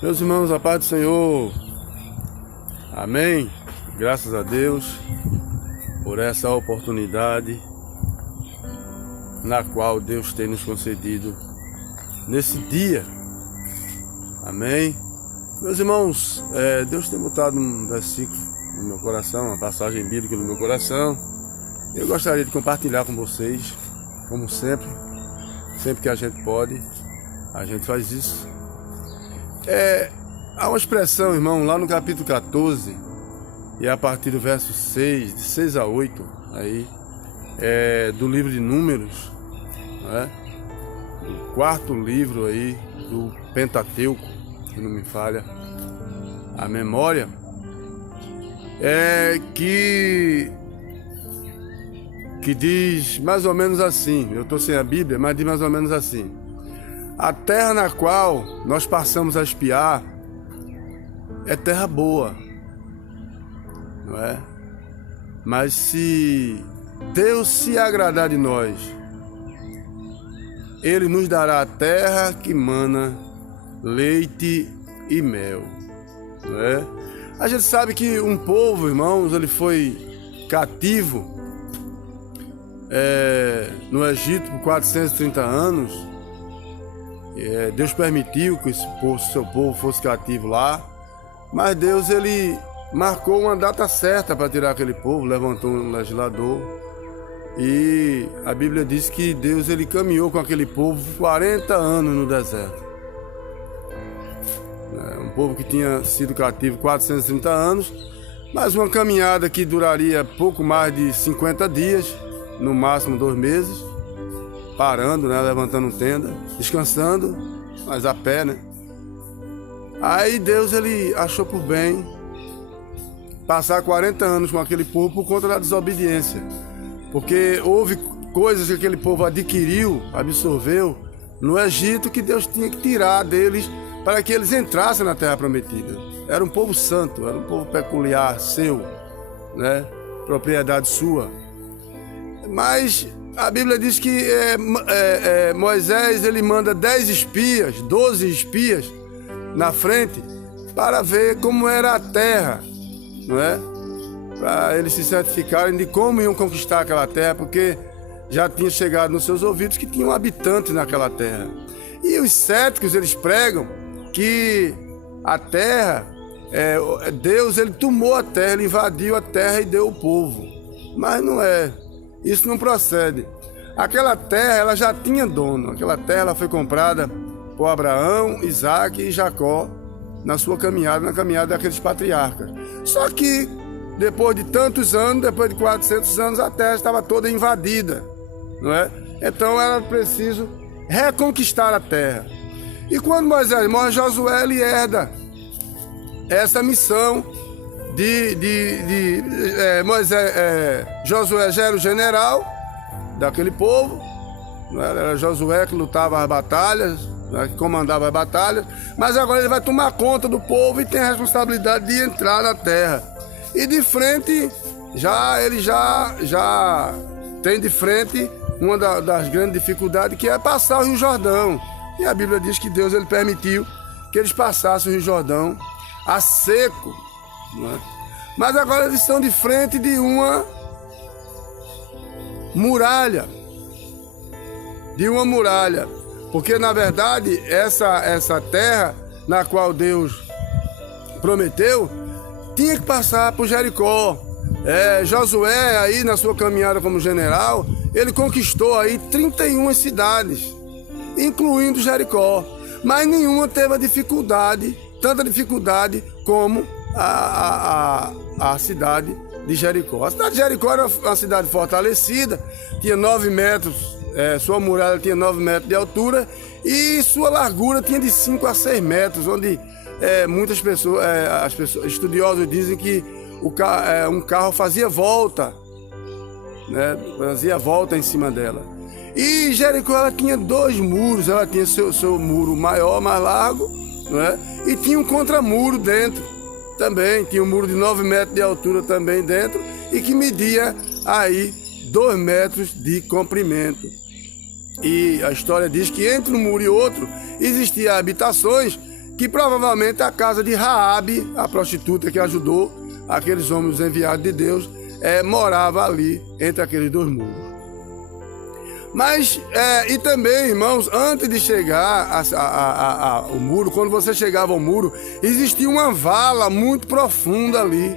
Meus irmãos, a paz do Senhor. Amém. Graças a Deus por essa oportunidade na qual Deus tem nos concedido nesse dia. Amém. Meus irmãos, Deus tem botado um versículo no meu coração, uma passagem bíblica no meu coração. Eu gostaria de compartilhar com vocês, como sempre que a gente pode, a gente faz isso. Há uma expressão, irmão, lá no capítulo 14, e a partir do verso 6, de 6 a 8, aí, do livro de Números, né? O quarto livro aí do Pentateuco, se não me falha a memória, que diz mais ou menos assim, eu estou sem a Bíblia, mas diz mais ou menos assim: a terra na qual nós passamos a espiar é terra boa, não é? Mas se Deus se agradar de nós, Ele nos dará a terra que mana leite e mel, não é? A gente sabe que um povo, irmãos, ele foi cativo no Egito por 430 anos. Deus permitiu que seu povo fosse cativo lá, mas Deus ele marcou uma data certa para tirar aquele povo, levantou um legislador, e a Bíblia diz que Deus ele caminhou com aquele povo 40 anos no deserto. Um povo que tinha sido cativo 430 anos, mas uma caminhada que duraria pouco mais de 50 dias, no máximo 2 meses, parando, né, levantando tenda, descansando, mas a pé, né? Aí Deus ele achou por bem passar 40 anos com aquele povo por conta da desobediência, porque houve coisas que aquele povo adquiriu, absorveu no Egito, que Deus tinha que tirar deles para que eles entrassem na terra prometida. Era um povo santo, era um povo peculiar, seu, né? Propriedade sua. Mas a Bíblia diz que Moisés ele manda 10 espias, 12 espias na frente para ver como era a terra, não é? Para eles se certificarem de como iam conquistar aquela terra, porque já tinha chegado nos seus ouvidos que tinham habitantes naquela terra. E os céticos eles pregam que a terra, Deus ele tomou a terra, ele invadiu a terra e deu o povo. Mas não é. Isso não procede. Aquela terra ela já tinha dono. Aquela terra ela foi comprada por Abraão, Isaac e Jacó na sua caminhada, na caminhada daqueles patriarcas. Só que depois de tantos anos, depois de 400 anos, a terra estava toda invadida, não é? Então era preciso reconquistar a terra. E quando Moisés morre, Josué ele herda essa missão Josué já era o general daquele povo, era Josué que lutava as batalhas, que comandava as batalhas, mas agora ele vai tomar conta do povo e tem a responsabilidade de entrar na terra. E de frente, ele já tem de frente uma das grandes dificuldades, que é passar o Rio Jordão. E a Bíblia diz que Deus ele permitiu que eles passassem o Rio Jordão a seco, não é? Mas agora eles estão de frente de uma muralha. Porque na verdade essa terra na qual Deus prometeu tinha que passar por Jericó. Josué aí na sua caminhada como general, ele conquistou aí 31 cidades, incluindo Jericó. Mas nenhuma teve tanta dificuldade como a cidade de Jericó. A cidade de Jericó era uma cidade fortalecida, tinha 9 metros, sua muralha tinha 9 metros de altura e sua largura tinha de 5 a 6 metros, onde muitas pessoas, estudiosos dizem que um carro fazia volta, né? Fazia volta em cima dela. E Jericó ela tinha 2 muros, ela tinha seu muro maior, mais largo, né? E tinha um contramuro dentro. Também tinha um muro de 9 metros de altura também dentro e que media aí 2 metros de comprimento. E a história diz que entre um muro e outro existiam habitações que provavelmente a casa de Raabe, a prostituta que ajudou aqueles homens enviados de Deus, morava ali entre aqueles dois muros. Mas, e também, irmãos, antes de chegar ao muro, quando você chegava ao muro, existia uma vala muito profunda ali,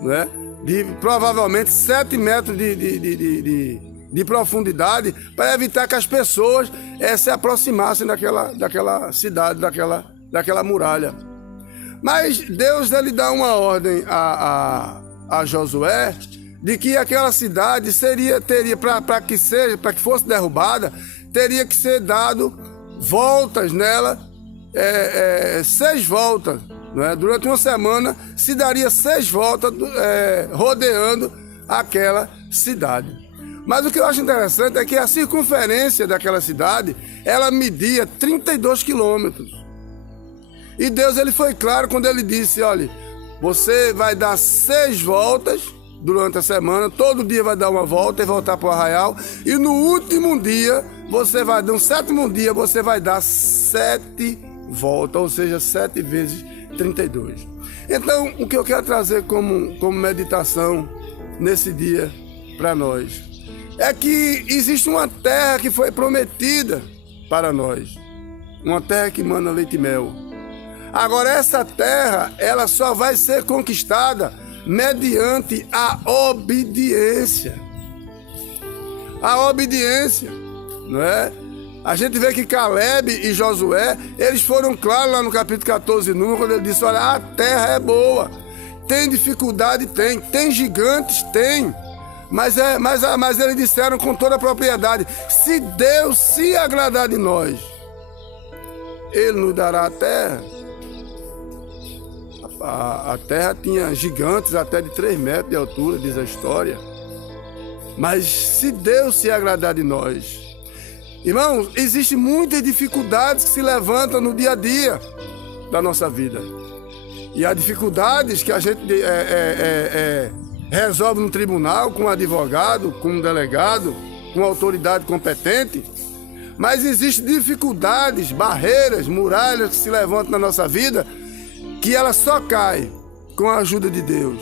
né? De provavelmente 7 metros de profundidade, para evitar que as pessoas se aproximassem daquela cidade, daquela muralha. Mas Deus ele dá uma ordem a Josué de que aquela cidade teria para que fosse derrubada, teria que ser dado voltas nela, 6 voltas. Né? Durante uma semana se daria 6 voltas rodeando aquela cidade. Mas o que eu acho interessante é que a circunferência daquela cidade, ela media 32 quilômetros. E Deus ele foi claro quando ele disse, olha, você vai dar 6 voltas durante a semana, todo dia vai dar uma volta e voltar para o arraial, e no último dia, no 7º dia, você vai dar 7 voltas, ou seja, 7 vezes 32. Então, o que eu quero trazer como meditação nesse dia para nós, é que existe uma terra que foi prometida para nós, uma terra que manda leite e mel. Agora, essa terra, ela só vai ser conquistada mediante a obediência. A obediência, não é? A gente vê que Caleb e Josué, eles foram claros lá no capítulo 14, quando ele disse, olha, a terra é boa, tem dificuldade, tem gigantes, tem, mas eles disseram com toda a propriedade, se Deus se agradar de nós, Ele nos dará a terra. A terra tinha gigantes até de 3 metros de altura, diz a história. Mas se Deus se agradar de nós, irmãos, existem muitas dificuldades que se levantam no dia a dia da nossa vida. E há dificuldades que a gente resolve no tribunal, com um advogado, com um delegado, com uma autoridade competente. Mas existem dificuldades, barreiras, muralhas que se levantam na nossa vida, que ela só cai com a ajuda de Deus.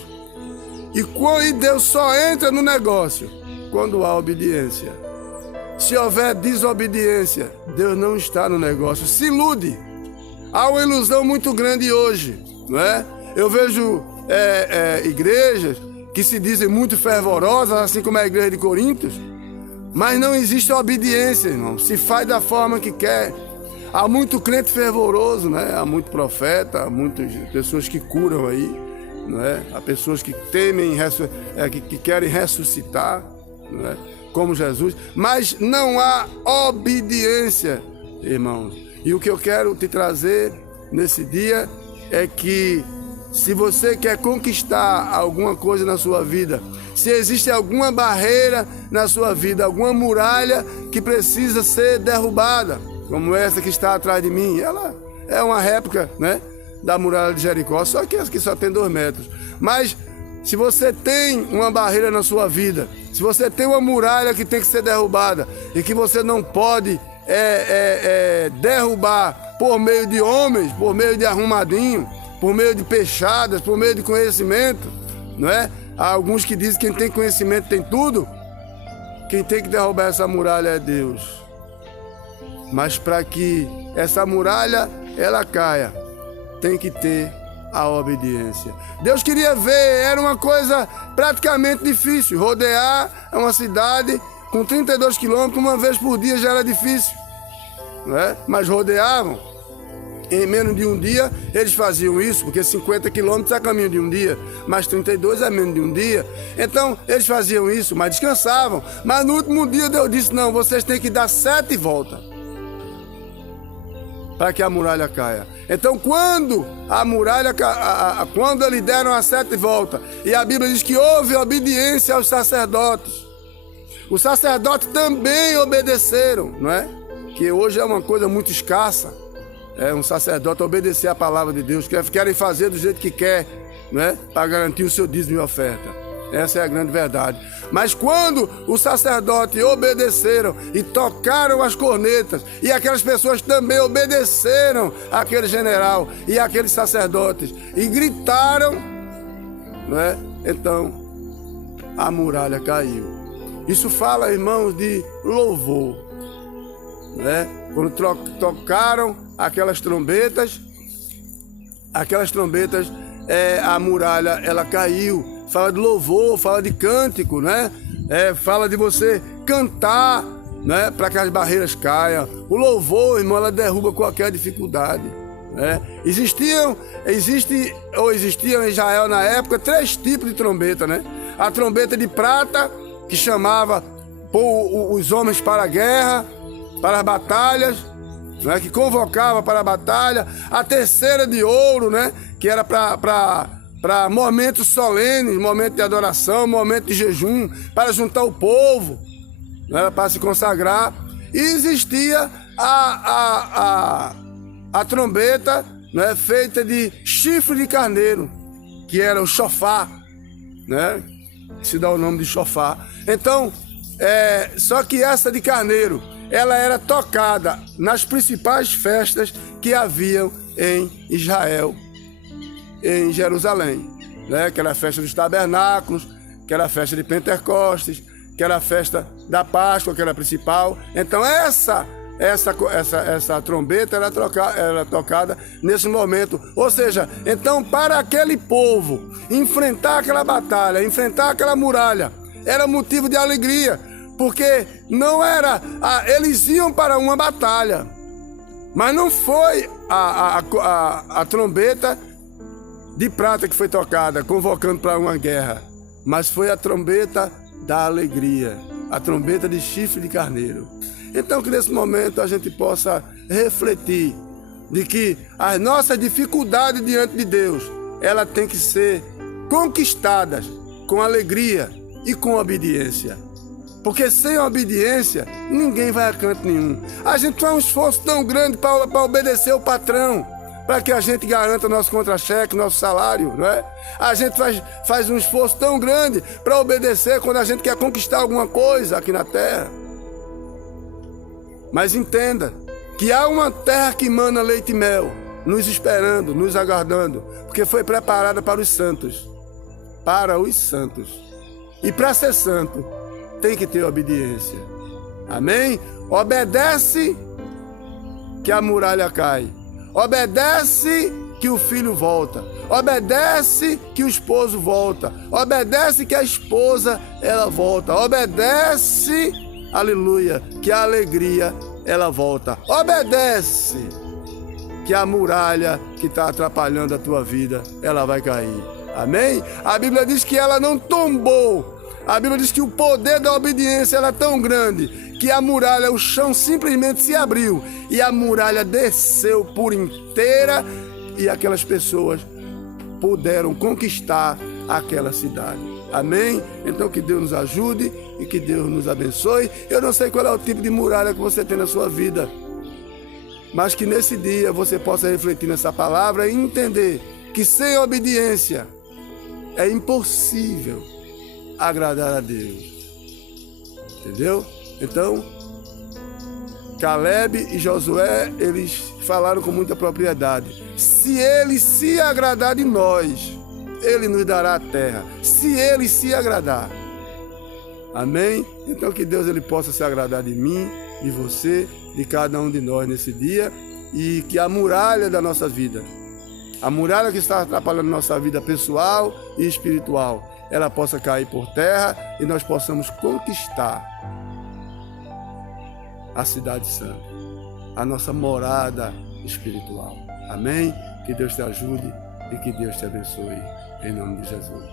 E Deus só entra no negócio quando há obediência. Se houver desobediência, Deus não está no negócio. Se ilude. Há uma ilusão muito grande hoje, não é? Eu vejo igrejas que se dizem muito fervorosas, assim como a igreja de Corinto, mas não existe obediência, irmão. Se faz da forma que quer. Há muito crente fervoroso, né? Há muito profeta, há muitas pessoas que curam aí, não é? Há pessoas que temem, que querem ressuscitar, não é? Como Jesus, mas não há obediência, irmãos. E o que eu quero te trazer nesse dia é que se você quer conquistar alguma coisa na sua vida, se existe alguma barreira na sua vida, alguma muralha que precisa ser derrubada, como essa que está atrás de mim, ela é uma réplica, né, da muralha de Jericó, só que essa que só tem 2 metros. Mas se você tem uma barreira na sua vida, se você tem uma muralha que tem que ser derrubada e que você não pode derrubar por meio de homens, por meio de arrumadinho, por meio de pechadas, por meio de conhecimento, não é? Há alguns que dizem que quem tem conhecimento tem tudo. Quem tem que derrubar essa muralha é Deus. Mas para que essa muralha ela caia, tem que ter a obediência. Deus queria ver, era uma coisa praticamente difícil. Rodear uma cidade com 32 quilômetros, uma vez por dia já era difícil, não é? Mas rodeavam. Em menos de um dia eles faziam isso, porque 50 quilômetros é caminho de um dia, mas 32 é menos de um dia. Então eles faziam isso, mas descansavam. Mas no último dia Deus disse, não, vocês têm que dar 7 voltas para que a muralha caia. Então quando a muralha, quando eles deram as 7 voltas, e a Bíblia diz que houve obediência aos sacerdotes, os sacerdotes também obedeceram, não é? Que hoje é uma coisa muito escassa, um sacerdote obedecer a palavra de Deus, querem fazer do jeito que quer, não é? Para garantir o seu dízimo e oferta. Essa é a grande verdade. Mas quando os sacerdotes obedeceram e tocaram as cornetas, e aquelas pessoas também obedeceram àquele general e àqueles sacerdotes, e gritaram, né? Então a muralha caiu. Isso fala, irmãos, de louvor, né? Quando tocaram aquelas trombetas, a muralha ela caiu. Fala de louvor, fala de cântico, né? Fala de você cantar, né? Para que as barreiras caiam. O louvor, irmão, ela derruba qualquer dificuldade, né? Existiam em Israel na época 3 tipos de trombeta, né? A trombeta de prata, que chamava os homens para a guerra, para as batalhas, né? Que convocava para a batalha. A terceira de ouro, né? Que era para momentos solenes, momentos de adoração, momentos de jejum, para juntar o povo, né, para se consagrar. E existia a trombeta, né, feita de chifre de carneiro, que era o chofar, né, que se dá o nome de chofar. Então, só que essa de carneiro, ela era tocada nas principais festas que haviam em Israel, em Jerusalém, né? Que era a festa dos tabernáculos, que era a festa de Pentecostes, que era a festa da Páscoa, que era a principal. Então essa trombeta era tocada nesse momento. Ou seja, então para aquele povo enfrentar aquela batalha, enfrentar aquela muralha, era motivo de alegria, porque não era, eles iam para uma batalha, mas não foi a trombeta de prata que foi tocada, convocando para uma guerra, mas foi a trombeta da alegria, a trombeta de chifre de carneiro. Então que nesse momento a gente possa refletir de que as nossas dificuldades diante de Deus, ela tem que ser conquistadas com alegria e com obediência. Porque sem obediência, ninguém vai a canto nenhum. A gente faz um esforço tão grande para obedecer o patrão, para que a gente garanta nosso contra-cheque, nosso salário, não é? A gente faz um esforço tão grande para obedecer quando a gente quer conquistar alguma coisa aqui na terra. Mas entenda que há uma terra que emana leite e mel, nos esperando, nos aguardando, porque foi preparada para os santos. Para os santos. E para ser santo, tem que ter obediência. Amém? Obedece que a muralha cai. Obedece que o filho volta. Obedece que o esposo volta. Obedece que a esposa ela volta. Obedece, aleluia, que a alegria ela volta. Obedece que a muralha que está atrapalhando a tua vida, ela vai cair. Amém? A Bíblia diz que ela não tombou. A Bíblia diz que o poder da obediência ela é tão grande que a muralha, o chão simplesmente se abriu e a muralha desceu por inteira e aquelas pessoas puderam conquistar aquela cidade. Amém? Então que Deus nos ajude e que Deus nos abençoe. Eu não sei qual é o tipo de muralha que você tem na sua vida, mas que nesse dia você possa refletir nessa palavra e entender que sem obediência é impossível agradar a Deus. Entendeu? Então, Caleb e Josué, eles falaram com muita propriedade. Se ele se agradar de nós, ele nos dará a terra. Se ele se agradar. Amém? Então que Deus ele possa se agradar de mim, de você, de cada um de nós nesse dia. E que a muralha da nossa vida, a muralha que está atrapalhando nossa vida pessoal e espiritual, ela possa cair por terra e nós possamos conquistar a cidade santa, a nossa morada espiritual. Amém? Que Deus te ajude e que Deus te abençoe, em nome de Jesus.